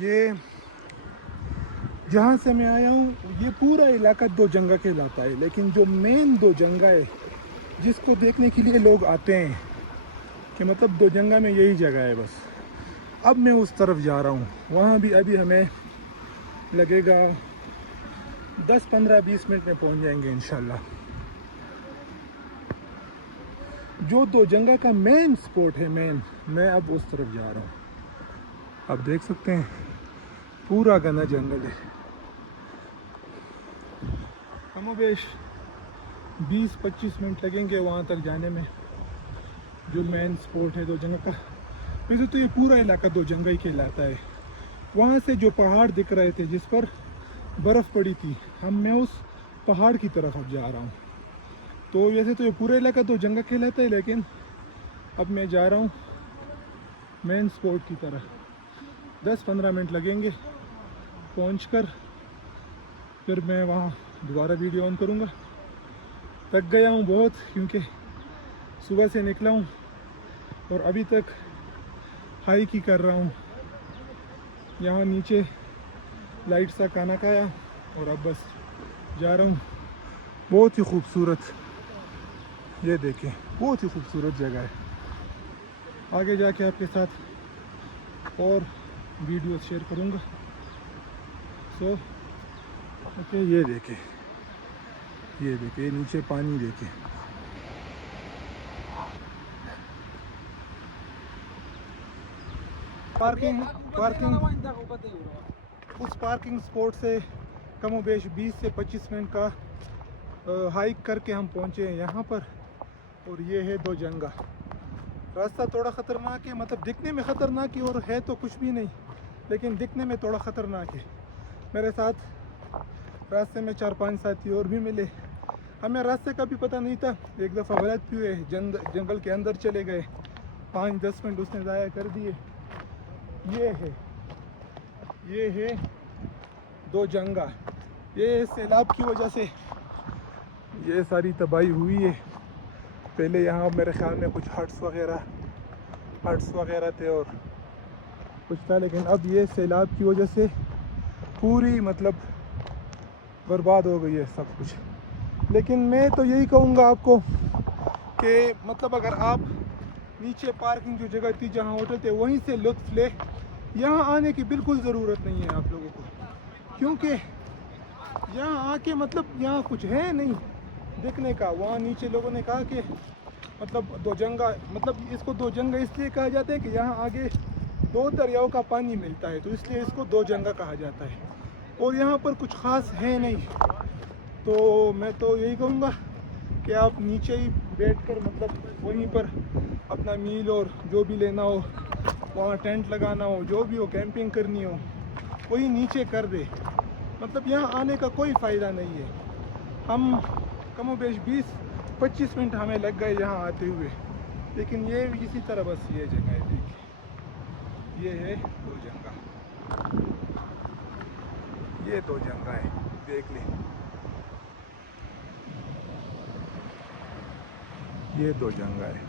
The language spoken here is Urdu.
یہ جہاں سے میں آیا ہوں یہ پورا علاقہ دو جنگا کہلاتا ہے، لیکن جو مین دو جنگا ہے جس کو دیکھنے کے لیے لوگ آتے ہیں کہ مطلب دو جنگا میں یہی جگہ ہے بس. اب میں اس طرف جا رہا ہوں، وہاں بھی ابھی ہمیں لگے گا 10-15-20 منٹ میں پہنچ جائیں گے انشاءاللہ. جو دو جنگا کا مین سپورٹ ہے میں اب اس طرف جا رہا ہوں. آپ دیکھ سکتے ہیں پورا گھنا جنگل ہے. کم و بیش 20-25 منٹ لگیں گے وہاں تک جانے میں، جو مین سپورٹ ہے دو جنگا کا. ویسے تو یہ پورا علاقہ دو جنگا ہی کہلاتا ہے. وہاں سے جو پہاڑ دکھ رہے تھے جس پر برف پڑی تھی، میں اس پہاڑ کی طرف اب جا رہا ہوں. تو ویسے تو یہ پورا علاقہ دو جنگا کہلاتا ہے، لیکن اب میں جا رہا ہوں مین سپورٹ کی طرح. 10-15 منٹ لگیں گے پہنچ کر، پھر میں وہاں دوبارہ ویڈیو آن کروں گا. تک گیا ہوں بہت، کیونکہ صبح سے نکلا ہوں اور ابھی تک ہائیک ہی کر رہا ہوں. یہاں نیچے لائٹ سا کھانا کھایا اور اب بس جا رہا ہوں. بہت ہی خوبصورت، یہ دیکھیں بہت ہی خوبصورت جگہ ہے. آگے جا کے آپ کے ساتھ اور ویڈیوز شیئر کروں گا. سو اوکے، یہ دیکھیں یہ نیچے پانی دیکھیں. پارکنگ اس پارکنگ سپورٹ سے کم و بیش 20 سے 25 منٹ کا ہائیک کر کے ہم پہنچے ہیں یہاں پر. اور یہ ہے دو جنگا. راستہ تھوڑا خطرناک ہے، مطلب دکھنے میں خطرناک ہے اور ہے تو کچھ بھی نہیں، لیکن دکھنے میں تھوڑا خطرناک ہے. میرے ساتھ راستے میں 4-5 ساتھی اور بھی ملے. ہمیں راستے کا بھی پتہ نہیں تھا. ایک دفعہ غلط ہوئے، جنگل کے اندر چلے گئے، 5-10 منٹ اس نے ضائع کر دیے. یہ ہے دو جنگا. یہ سیلاب کی وجہ سے یہ ساری تباہی ہوئی ہے. پہلے یہاں میرے خیال میں کچھ ہٹس وغیرہ تھے اور کچھ تھا، لیکن اب یہ سیلاب کی وجہ سے پوری مطلب برباد ہو گئی ہے سب کچھ. لیکن میں تو یہی کہوں گا آپ کو کہ مطلب اگر آپ نیچے پارکنگ جو جگہ تھی جہاں ہوٹل تھے وہیں سے لطف لے، یہاں آنے کی بالکل ضرورت نہیں ہے آپ لوگوں کو، کیونکہ یہاں آ کے مطلب یہاں کچھ ہے نہیں دیکھنے کا. وہاں نیچے لوگوں نے کہا کہ مطلب دو جنگا، مطلب اس کو دو جنگا اس لیے کہا جاتا ہے کہ یہاں آگے 2 دریاؤں کا پانی ملتا ہے، تو اس لیے اس کو دو جنگا کہا جاتا ہے. اور یہاں پر کچھ خاص ہے نہیں. تو میں تو یہی کہوں گا کہ آپ نیچے ہی بیٹھ کر مطلب وہیں پر اپنا میل اور جو بھی لینا ہو، وہاں ٹینٹ لگانا ہو، جو بھی ہو، کیمپنگ کرنی ہو، وہی نیچے کر دے. مطلب یہاں آنے کا کوئی فائدہ نہیں ہے. ہم کم و بیش 20-25 منٹ ہمیں لگ گئے یہاں آتے ہوئے، لیکن یہ اسی طرح بس یہ جگہ ہے. دیکھیں یہ ہے دو جنگا، یہ دو جنگا ہے، دیکھ لیں یہ دو جنگا ہے.